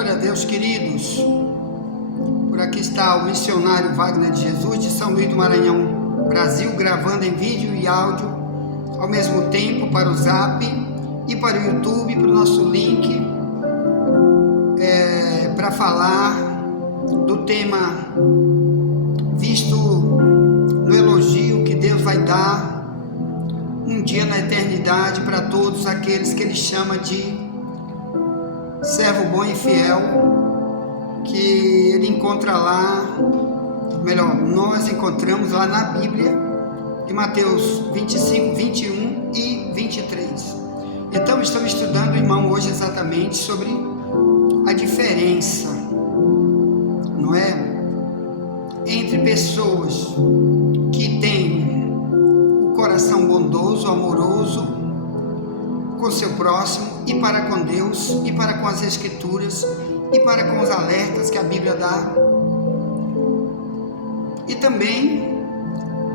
Glória a Deus, queridos. Por aqui está o missionário Wagner de Jesus, de São Luís do Maranhão, Brasil, gravando em vídeo e áudio ao mesmo tempo para o Zap e para o YouTube, para o nosso link, para falar do tema visto no elogio que Deus vai dar um dia na eternidade para todos aqueles que Ele chama de servo bom e fiel, que Ele encontra lá, melhor, nós encontramos lá na Bíblia, em Mateus 25, 21 e 23. Então estamos estudando, irmão, hoje exatamente sobre a diferença, não é? Entre pessoas que têm o coração bondoso, amoroso com seu próximo e para com Deus e para com as Escrituras e para com os alertas que a Bíblia dá, e também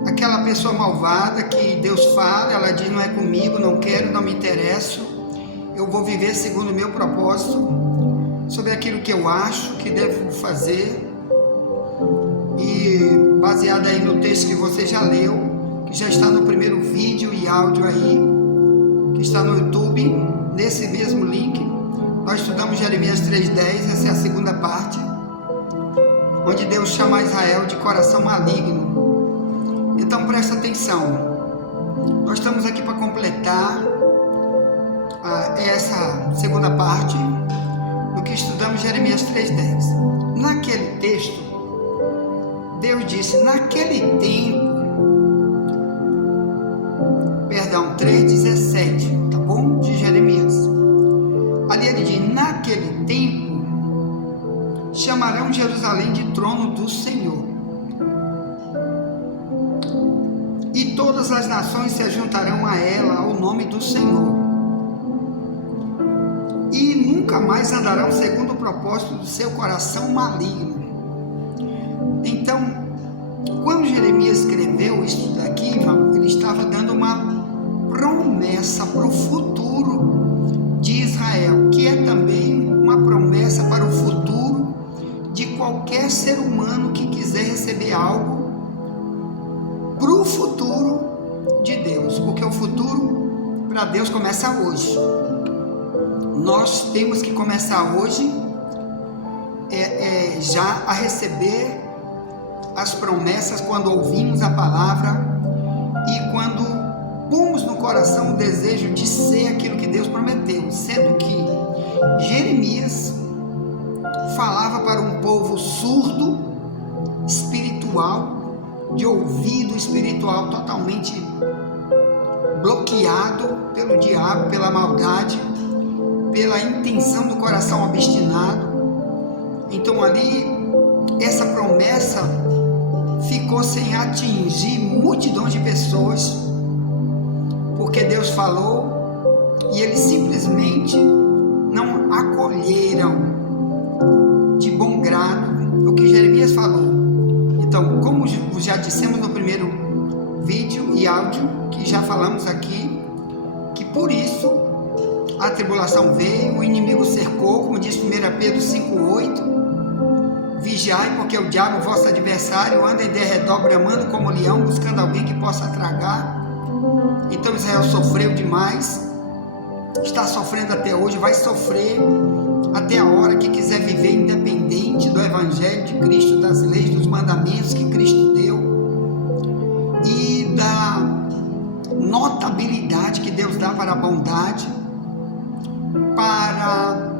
aquela pessoa malvada que Deus fala, ela diz: não é comigo, não quero, não me interesso, eu vou viver segundo o meu propósito, sobre aquilo que eu acho que devo fazer. E baseado aí no texto que você já leu, que já está no primeiro vídeo e áudio aí, que está no YouTube, nesse mesmo link, nós estudamos Jeremias 3,10, essa é a segunda parte, onde Deus chama Israel de coração maligno. Então presta atenção, nós estamos aqui para completar essa segunda parte do que estudamos Jeremias 3,10. Naquele texto, Deus disse: naquele tempo, 3,17, tá bom? De Jeremias. Ali ele diz: naquele tempo chamarão Jerusalém de trono do Senhor, e todas as nações se ajuntarão a ela ao nome do Senhor, e nunca mais andarão segundo o propósito do seu coração maligno. Então, quando Jeremias escreveu isso daqui, irmão, ele estava dando uma promessa para o futuro de Israel, que é também uma promessa para o futuro de qualquer ser humano que quiser receber algo para o futuro de Deus, porque o futuro para Deus começa hoje. Nós temos que começar hoje já a receber as promessas quando ouvimos a palavra e quando pomos no coração o desejo de ser aquilo que Deus prometeu, sendo que Jeremias falava para um povo surdo, espiritual, de ouvido espiritual totalmente bloqueado pelo diabo, pela maldade, pela intenção do coração obstinado. Então ali, essa promessa ficou sem atingir multidões de pessoas, porque Deus falou e eles simplesmente não acolheram de bom grado o que Jeremias falou. Então, como já dissemos no primeiro vídeo e áudio, que já falamos aqui, que por isso a tribulação veio, o inimigo cercou, como diz 1 Pedro 5,8, vigiai, porque o diabo, vosso adversário, anda em derredor bramando como leão, buscando alguém que possa tragar. Então Israel sofreu demais, está sofrendo até hoje, vai sofrer até a hora que quiser viver independente do Evangelho de Cristo, das leis, dos mandamentos que Cristo deu e da notabilidade que Deus dá para a bondade, para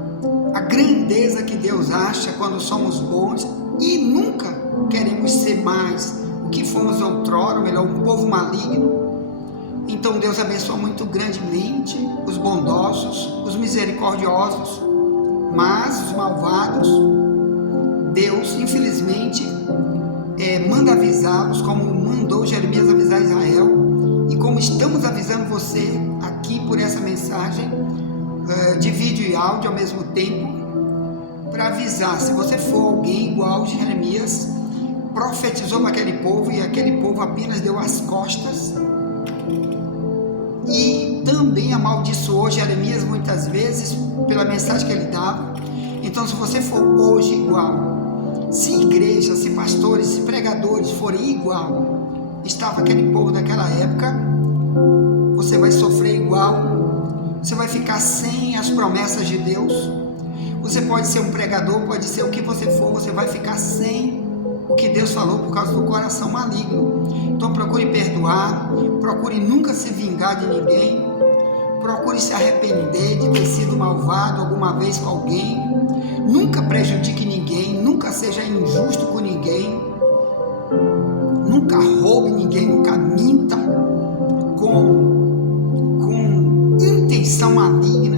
a grandeza que Deus acha quando somos bons e nunca queremos ser mais o que fomos outrora, ou melhor, um povo maligno. Então Deus abençoa muito grandemente os bondosos, os misericordiosos, mas os malvados, Deus infelizmente manda avisá-los, como mandou Jeremias avisar Israel, e como estamos avisando você aqui por essa mensagem de vídeo e áudio ao mesmo tempo, para avisar: se você for alguém igual a Jeremias, profetizou para aquele povo e aquele povo apenas deu as costas, e também amaldiçoou Jeremias muitas vezes pela mensagem que ele dava. Então, se você for hoje igual, se igrejas, se pastores, se pregadores forem igual estava aquele povo daquela época, você vai sofrer igual, você vai ficar sem as promessas de Deus. Você pode ser um pregador, pode ser o que você for, você vai ficar sem o que Deus falou por causa do coração maligno. Então procure perdoar, procure nunca se vingar de ninguém, procure se arrepender de ter sido malvado alguma vez com alguém, nunca prejudique ninguém, nunca seja injusto com ninguém, nunca roube ninguém, nunca minta com intenção maligna,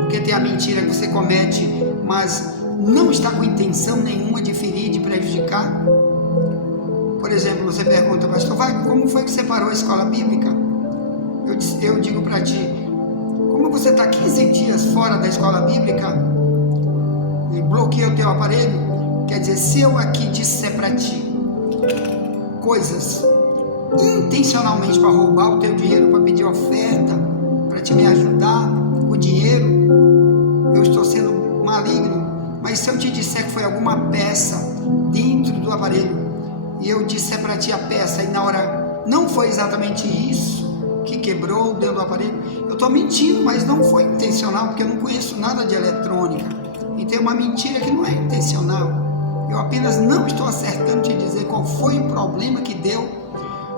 porque tem a mentira que você comete, mas não está com intenção nenhuma de ferir, de prejudicar. Por exemplo, você pergunta, pastor, como foi que você parou a escola bíblica? Eu digo para ti, como você está 15 dias fora da escola bíblica e bloqueia o teu aparelho, quer dizer, se eu aqui disser para ti coisas intencionalmente para roubar o teu dinheiro, para pedir oferta, para te me ajudar com o dinheiro, eu estou sendo maligno. Mas se eu te disser que foi alguma peça dentro do aparelho e eu disser para ti a peça e na hora não foi exatamente isso que quebrou dentro do aparelho, eu estou mentindo, mas não foi intencional, porque eu não conheço nada de eletrônica. Então é uma mentira que não é intencional. Eu apenas não estou acertando te dizer qual foi o problema que deu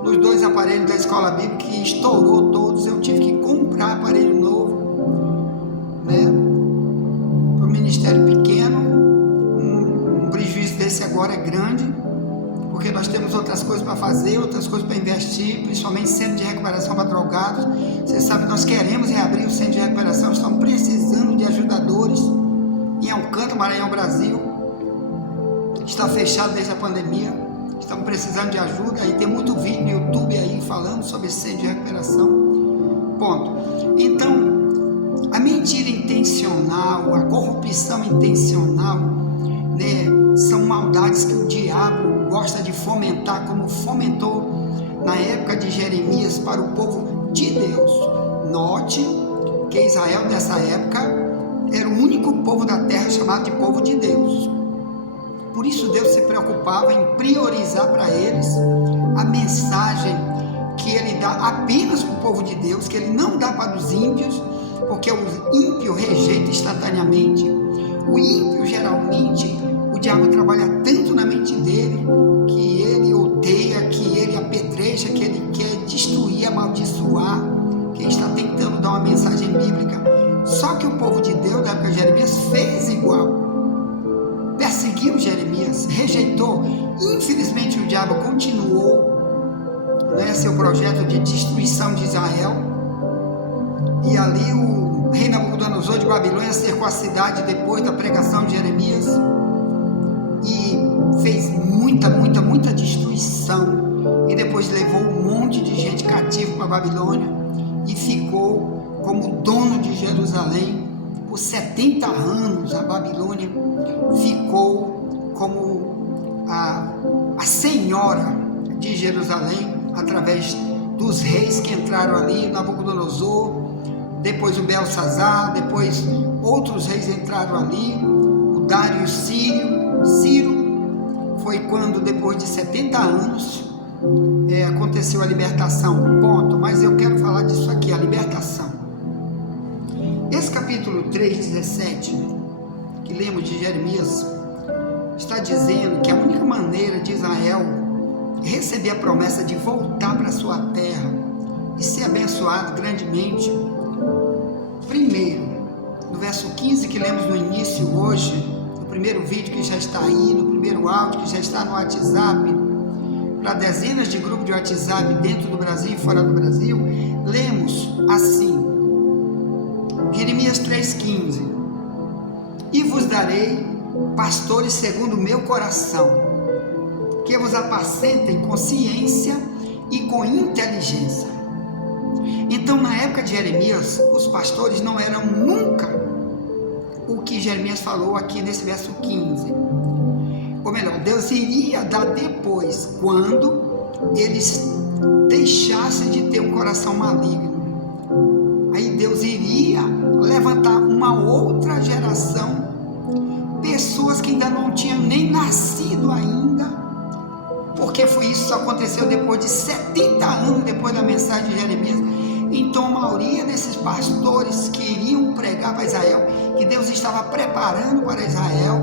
nos 2 aparelhos da escola bíblica, que estourou todos. Eu tive que comprar aparelho novo, né? Para o ministério pequeno, um prejuízo desse agora é grande, porque nós temos outras coisas para fazer, outras coisas para investir, principalmente centro de recuperação para drogados. Você sabe, nós queremos reabrir o centro de recuperação, estamos precisando de ajudadores em Alcântara, Maranhão, Brasil. Está fechado desde a pandemia, estamos precisando de ajuda, aí tem muito vídeo no YouTube aí falando sobre esse centro de recuperação. Ponto. Então, a mentira intencional, a corrupção intencional, né, são maldades que o diabo gosta de fomentar, como fomentou na época de Jeremias para o povo de Deus. Note que Israel nessa época era o único povo da terra chamado de povo de Deus. Por isso Deus se preocupava em priorizar para eles a mensagem que Ele dá apenas para o povo de Deus, que Ele não dá para os ímpios, porque o ímpio rejeita instantaneamente. O ímpio, geralmente, o diabo trabalha tanto na mente dele, que ele odeia, que ele apedreja, que ele quer destruir, amaldiçoar quem está tentando dar uma mensagem bíblica. Só que o povo de Deus, na época de Jeremias, fez igual. Perseguiu Jeremias, rejeitou. Infelizmente o diabo continuou, né, seu projeto de destruição de Israel, e ali o rei Nabucodonosor de Babilônia cercou a cidade depois da pregação de Jeremias e fez muita destruição, e depois levou um monte de gente cativo para a Babilônia e ficou como dono de Jerusalém por 70 anos. A Babilônia ficou como a senhora de Jerusalém, através dos reis que entraram ali, Nabucodonosor, depois o Belsazar, depois outros reis entraram ali, o Dário e o Ciro. Foi quando, depois de 70 anos, aconteceu a libertação, ponto. Mas eu quero falar disso aqui, a libertação. Esse capítulo 3:17, que lemos de Jeremias, está dizendo que a única maneira de Israel receber a promessa de voltar para sua terra e ser abençoado grandemente, primeiro, no verso 15 que lemos no início hoje, no primeiro vídeo que já está aí, no primeiro áudio que já está no WhatsApp, para dezenas de grupos de WhatsApp dentro do Brasil e fora do Brasil, lemos assim, Jeremias 3,15: e vos darei pastores segundo o meu coração, que vos apacentem com ciência e com inteligência. Então, na época de Jeremias, os pastores não eram nunca o que Jeremias falou aqui nesse verso 15. Ou melhor, Deus iria dar depois, quando eles deixassem de ter um coração maligno. Aí Deus iria levantar uma outra geração ainda não tinham nem nascido ainda, porque isso aconteceu depois de 70 anos depois da mensagem de Jeremias. Então a maioria desses pastores que iriam pregar para Israel, que Deus estava preparando para Israel,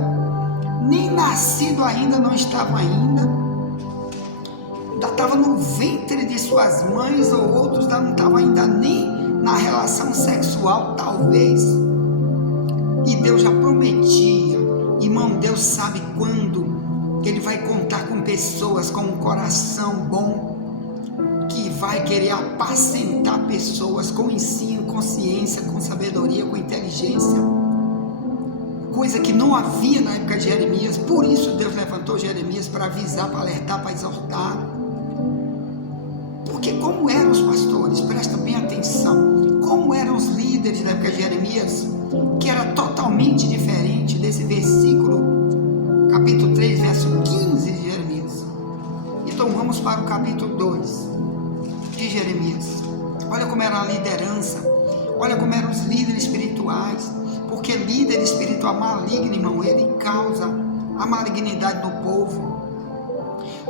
nem nascido ainda não estavam ainda estava no ventre de suas mães, ou outros não estavam ainda nem na relação sexual, talvez. E Deus já prometia, irmão, Deus sabe quando Ele vai contar com pessoas com um coração bom, que vai querer apacentar pessoas com ensino, com ciência, com sabedoria, com inteligência, coisa que não havia na época de Jeremias. Por isso Deus levantou Jeremias para avisar, para alertar, para exortar. Porque como eram os pastores, presta bem atenção, como eram os líderes da época de Jeremias, que era totalmente diferente desse versículo, capítulo 3, verso 15 de Jeremias. Então vamos para o capítulo 2 de Jeremias. Olha como era a liderança, olha como eram os líderes espirituais, porque líder espiritual maligno, irmão, ele causa a malignidade no povo.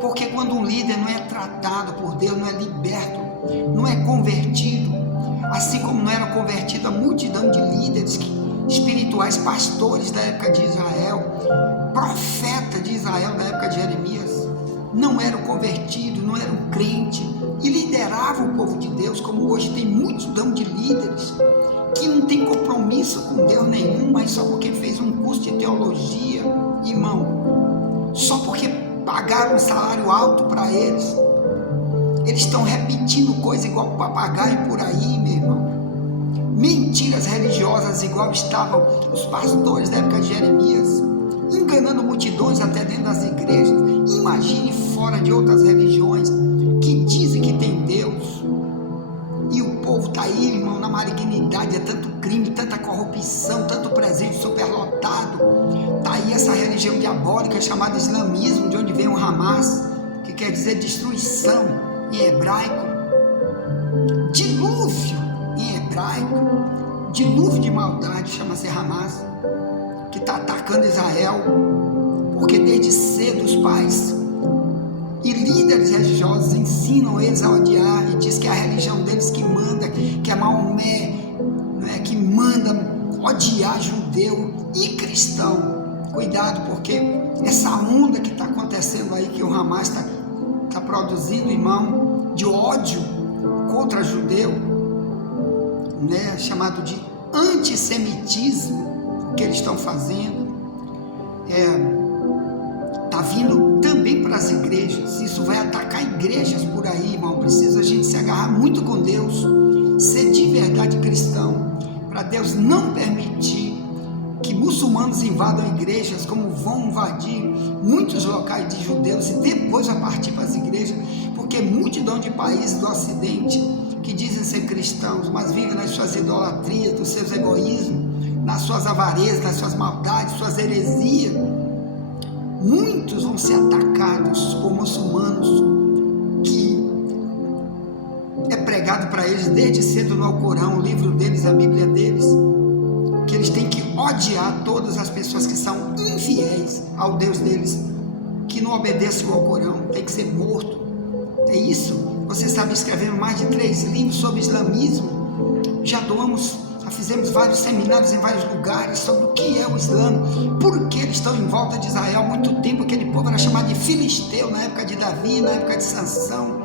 Porque quando um líder não é tratado por Deus, não é liberto, não é convertido, assim como não era convertido a multidão de líderes espirituais, pastores da época de Israel, profeta de Israel da época de Jeremias, não eram convertidos, não eram crentes e lideravam o povo de Deus, como hoje tem multidão de líderes que não tem compromisso com Deus nenhum, mas só porque fez um curso de teologia, irmão, só porque pagaram um salário alto para eles, eles estão repetindo coisa igual papagaio por aí, meu irmão, mentiras religiosas igual estavam os pastores da época de Jeremias, enganando multidões até dentro das igrejas. Imagine fora de outras religiões que dizem que tem Deus, e o povo está aí, irmão, na malignidade. É tanto crime, tanta corrupção, tanto presídio superlotado. Está aí essa religião diabólica chamada islamismo, de onde vem o Hamas, que quer dizer destruição em hebraico, dilúvio em hebraico, dilúvio de maldade, chama-se Hamas, que está atacando Israel, porque desde cedo os pais e líderes religiosos ensinam eles a odiar, e diz que é a religião deles que manda, que é Maomé, né, que manda odiar judeu e cristão. Cuidado, porque essa onda que está acontecendo aí, que o Hamas está produzindo, irmão, de ódio contra judeu, né, chamado de antissemitismo, que eles estão fazendo, está vindo também para as igrejas. Isso vai atacar igrejas por aí, irmão. Precisa a gente se agarrar muito com Deus, ser de verdade cristão, para Deus não permitir que muçulmanos invadam igrejas, como vão invadir muitos locais de judeus e depois a partir para as igrejas, porque multidão de países do Ocidente que dizem ser cristãos, mas vivem nas suas idolatrias, dos seus egoísmos, nas suas avarezas, nas suas maldades, suas heresias. Muitos vão ser atacados por muçulmanos, que é pregado para eles desde cedo no Alcorão, o livro deles, a Bíblia deles, que eles têm que odiar todas as pessoas que são infiéis ao Deus deles, que não obedecem ao Alcorão, tem que ser morto. É isso. Você sabe, escrevemos mais de 3 livros sobre islamismo, já fizemos vários seminários em vários lugares sobre o que é o Islã, porque eles estão em volta de Israel há muito tempo. Aquele povo era chamado de filisteu na época de Davi, na época de Sansão,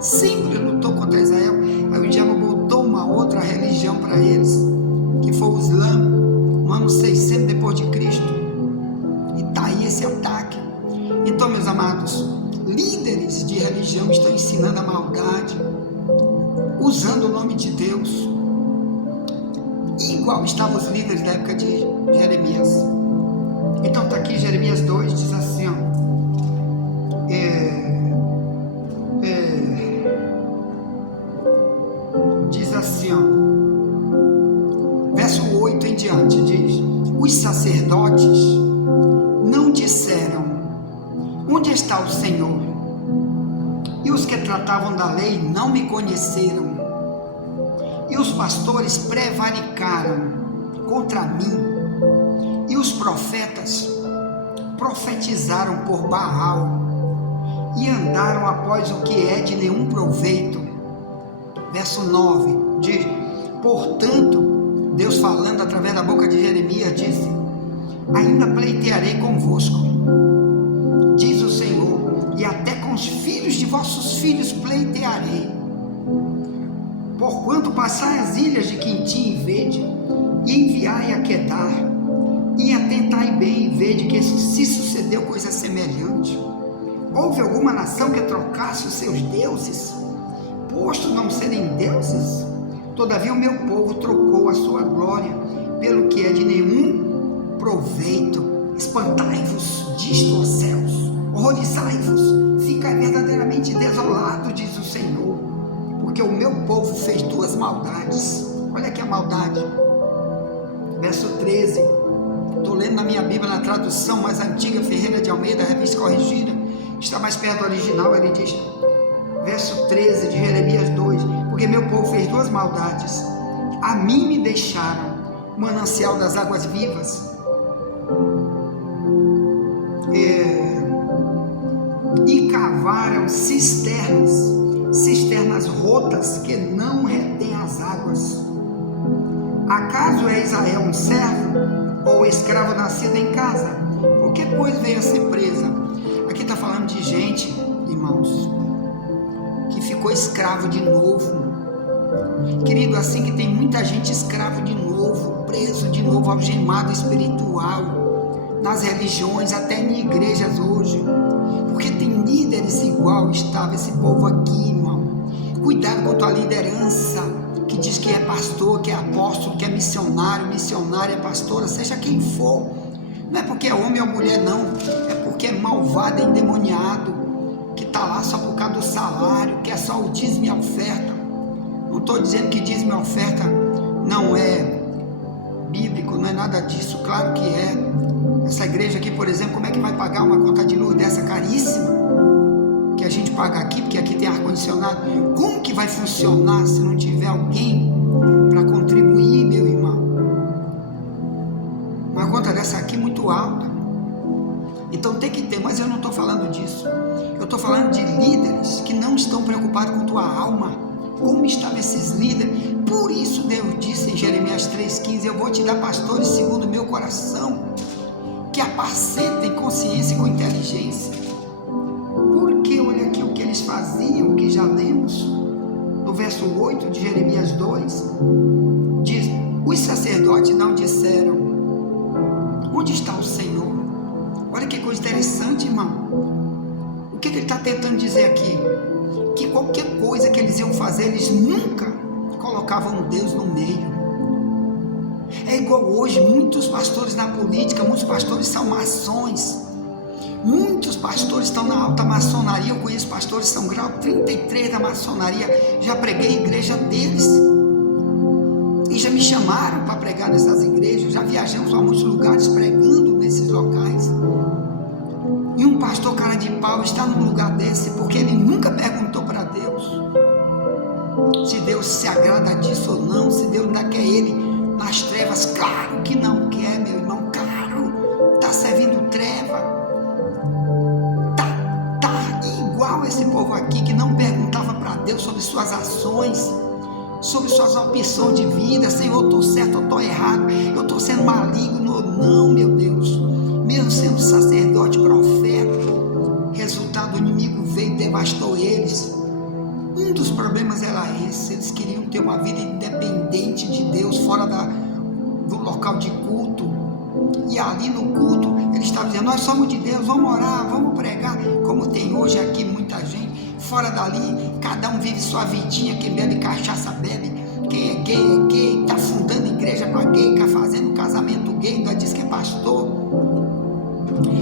sempre lutou contra Israel. Aí o diabo botou uma outra religião para eles, que foi o Islã, no ano 600 depois de Cristo, e está aí esse ataque. Então, meus amados, líderes de religião estão ensinando a maldade, usando o nome de Deus, igual estavam os líderes da época de Jeremias. Então está aqui Jeremias 2, diz assim, ó, diz assim, ó, verso 8 em diante, diz: os sacerdotes não disseram: onde está o Senhor? E os que tratavam da lei não me conheceram. E os pastores prevaricaram contra mim, e os profetas profetizaram por Baal e andaram após o que é de nenhum proveito. Verso 9 diz: portanto, Deus falando através da boca de Jeremias disse: ainda pleitearei convosco, diz o Senhor, e até com os filhos de vossos filhos pleitearei. Porquanto passai as ilhas de Quintim e vede, e enviai a Quedar, e atentai bem e vede que se sucedeu coisa semelhante. Houve alguma nação que trocasse os seus deuses, posto não serem deuses? Todavia o meu povo trocou a sua glória pelo que é de nenhum proveito. Espantai-vos disto, ó céus, horrorizai-vos, ficai verdadeiramente desolado, diz o Senhor, porque o meu povo fez duas maldades. Olha aqui a maldade. Verso 13, estou lendo na minha Bíblia, na tradução mais antiga, Ferreira de Almeida, revista corrigida, está mais perto do original. Ele diz, verso 13 de Jeremias 2, porque meu povo fez duas maldades: a mim me deixaram manancial das águas vivas, e cavaram cisternas rotas que não retêm as águas. Acaso é Israel um servo ou escravo nascido em casa? Por que, pois, veio a ser presa? Aqui está falando de gente, irmãos, que ficou escravo de novo. Querido, assim que tem muita gente escravo de novo, preso de novo, algemado espiritual, nas religiões, até em igrejas hoje, porque tem líderes igual estava esse povo aqui, irmão. Cuidado com a tua liderança, que diz que é pastor, que é apóstolo, que é missionário, missionária, pastora, seja quem for. Não é porque é homem ou mulher, não, é porque é malvado, é endemoniado, que está lá só por causa do salário, que é só o dízimo e a oferta. Não estou dizendo que dízimo e a oferta não é bíblico, não é nada disso, claro que é. Essa igreja aqui, por exemplo, como é que vai pagar uma conta de luz dessa caríssima, que a gente paga aqui, porque aqui tem ar-condicionado? Como que vai funcionar se não tiver alguém para contribuir, meu irmão? Uma conta dessa aqui muito alta. Então tem que ter, mas eu não estou falando disso. Eu estou falando de líderes que não estão preocupados com tua alma. Como estavam esses líderes? Por isso Deus disse em Jeremias 3,15: eu vou te dar pastores segundo o meu coração, que apacentem consciência com inteligência. Porque olha aqui o que eles faziam, que já lemos no verso 8 de Jeremias 2, diz: os sacerdotes não disseram: onde está o Senhor? Olha que coisa interessante, irmão. O que ele está tentando dizer aqui? Que qualquer coisa que eles iam fazer, eles nunca colocavam Deus no meio. É igual hoje, muitos pastores na política, muitos pastores são maçons, muitos pastores estão na alta maçonaria. Eu conheço pastores que são grau 33 da maçonaria, já preguei a igreja deles, e já me chamaram para pregar nessas igrejas, já viajamos a muitos lugares pregando nesses locais. E um pastor cara de pau está num lugar desse porque ele nunca perguntou para Deus se Deus se agrada disso ou não, se Deus ainda quer ele nas trevas. Claro que não quer, meu irmão, claro, está servindo treva, tá igual esse povo aqui que não perguntava para Deus sobre suas ações, sobre suas opções de vida. Senhor, eu estou certo ou estou errado, eu estou sendo maligno ou não, meu Deus. Mesmo sendo sacerdote, profeta, resultado, o inimigo veio e devastou eles. Um dos problemas era esse: eles queriam ter uma vida independente de Deus, fora do local de culto. E ali no culto, eles estavam dizendo: nós somos de Deus, vamos orar, vamos pregar. Como tem hoje aqui muita gente, fora dali, cada um vive sua vidinha. Quem bebe cachaça bebe, quem é gay, está fundando igreja para gay, está fazendo casamento gay, ainda diz que é pastor.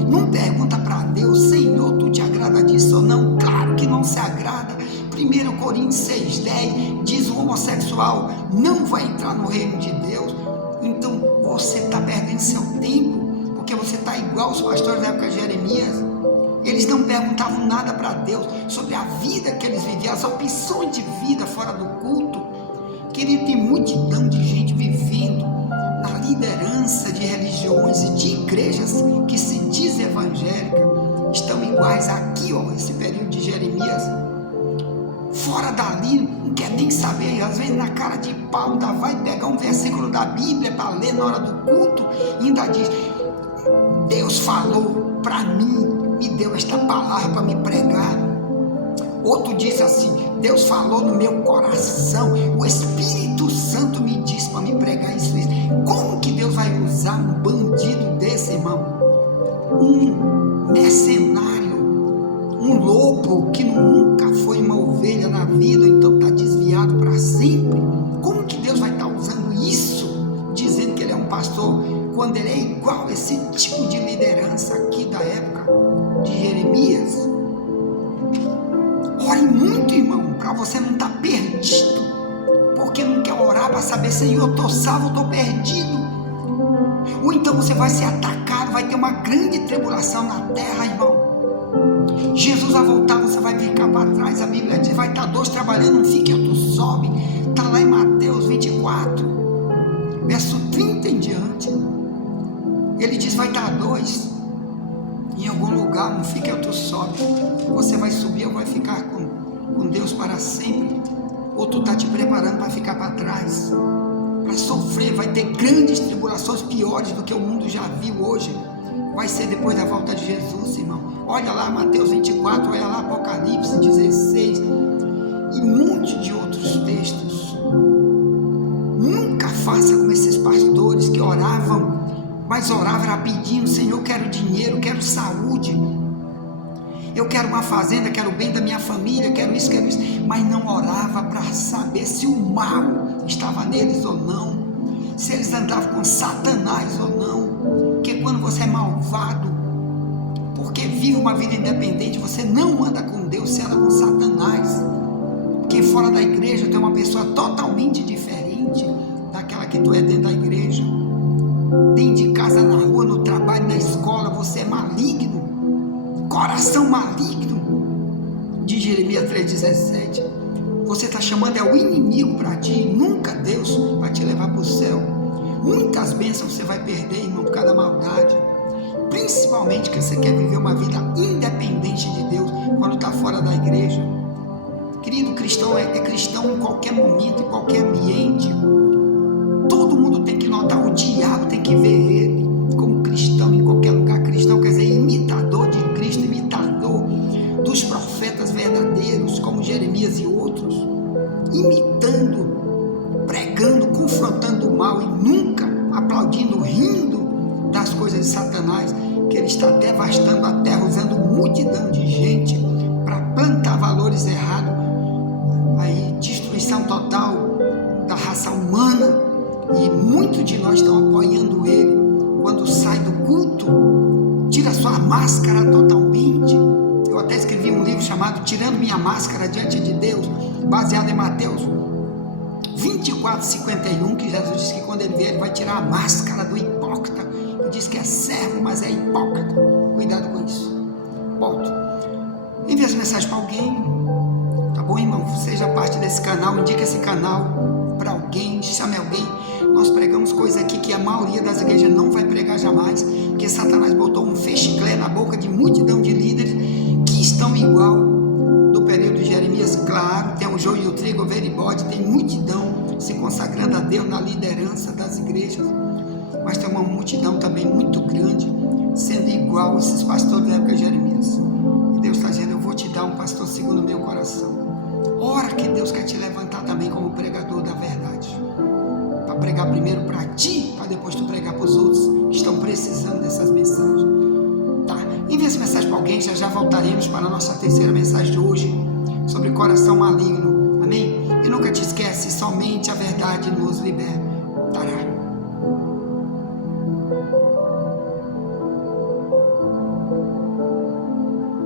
Não pergunta para Deus: Senhor, tu te agrada disso ou não? Claro que não se agrada. 1 Coríntios 6,10 diz: o homossexual não vai entrar no reino de Deus. Então você está perdendo seu tempo, porque você está igual os pastores da época de Jeremias. Eles não perguntavam nada para Deus sobre a vida que eles viviam, as opções de vida fora do culto. Querido, tem multidão de gente vivendo ali liderança de religiões e de igrejas que se diz evangélica estão iguais aqui, ó, esse período de Jeremias. Fora dali, não quer nem saber, às vezes na cara de pau, ainda vai pegar um versículo da Bíblia para ler na hora do culto e ainda diz: Deus falou para mim, me deu esta palavra para me pregar. Outro diz assim: Deus falou no meu coração, o Espírito Santo me disse para me pregar isso. Como que Deus vai usar um bandido desse, irmão? Um mercenário, um lobo que nunca foi uma ovelha na vida, então está desviado para sempre. Como que Deus vai estar usando isso, dizendo que ele é um pastor, quando ele é igual a esse tipo de liderança aqui da época de Jeremias? Ore muito, irmão, para você não estar perdido, porque não quer orar para saber: Senhor, eu estou salvo, eu estou perdido. Ou então você vai ser atacado, vai ter uma grande tribulação na terra, irmão. Jesus vai voltar, você vai ficar para trás. A Bíblia diz: vai estar dois trabalhando, um fica e outro sobe. Está lá em Mateus 24, verso 30 em diante. Ele diz: vai estar dois em algum lugar, um fica e outro sobe. Você vai subir ou vai ficar com Deus para sempre? Ou tu está te preparando para ficar para trás, para sofrer? Vai ter grandes tribulações, piores do que o mundo já viu hoje. Vai ser depois da volta de Jesus, irmão. Olha lá Mateus 24, olha lá Apocalipse 16 e um monte de outros textos. Nunca faça como esses pastores que oravam, mas oravam era pedindo: Senhor, eu quero dinheiro, eu quero saúde, eu quero uma fazenda, quero o bem da minha família, quero isso, mas não orava para saber se o mal estava neles ou não, se eles andavam com Satanás ou não. Porque quando você é malvado, porque vive uma vida independente, você não anda com Deus, você anda com Satanás. Porque fora da igreja tu é uma pessoa totalmente diferente daquela que tu é dentro da igreja. Dentro de casa, na rua, no trabalho, na escola, você é maligno, coração maligno, de Jeremias 3,17. Você está chamando o inimigo para ti, nunca Deus vai te levar para o céu. Muitas bênçãos você vai perder, irmão, por causa da maldade. Principalmente que você quer viver uma vida independente de Deus quando está fora da igreja. Querido, cristão é cristão em qualquer momento, em qualquer ambiente. Todo mundo tem que notar, o diabo tem que ver ele como cristão em qualquer lugar. Cristão quer dizer imitador de Cristo, imitador dos profetas verdadeiros, como Jeremias e outros, imitando, pregando, confrontando o mal e nunca aplaudindo, rindo das coisas de Satanás, que ele está devastando a terra, usando multidão de gente para plantar valores errados, aí destruição total da raça humana, e muitos de nós estão apoiando ele. Quando sai do culto, tira sua máscara totalmente. Eu até escrevi um livro chamado Tirando Minha Máscara Diante de Deus, baseado em Mateus 24:51, que Jesus disse que quando ele vier, ele vai tirar a máscara do hipócrita. Ele diz que é servo, mas é hipócrita. Cuidado com isso. Ponto. Envie essa mensagem para alguém, tá bom, irmão? Seja parte desse canal, indique esse canal para alguém, chame alguém. Nós pregamos coisas aqui que a maioria das igrejas não vai pregar jamais, porque Satanás botou um feixe-clé na boca de multidão de líderes que estão igual do período de Jeremias. Claro, tem o joio e o trigo, o ovelha e bode, tem multidão se consagrando a Deus na liderança das igrejas, mas tem uma multidão também muito grande sendo igual a esses pastores da época de Jeremias. E Deus está dizendo: eu vou te dar um pastor segundo o meu coração. Ora que Deus quer te levantar também como pregador da verdade, para pregar primeiro para ti, para depois tu pregar para os outros que estão precisando dessas mensagens. Tá? Envie essa mensagem para alguém. Já voltaremos para a nossa terceira mensagem de hoje, sobre coração maligno. Amém? E nunca te esquece, somente a verdade nos libertará.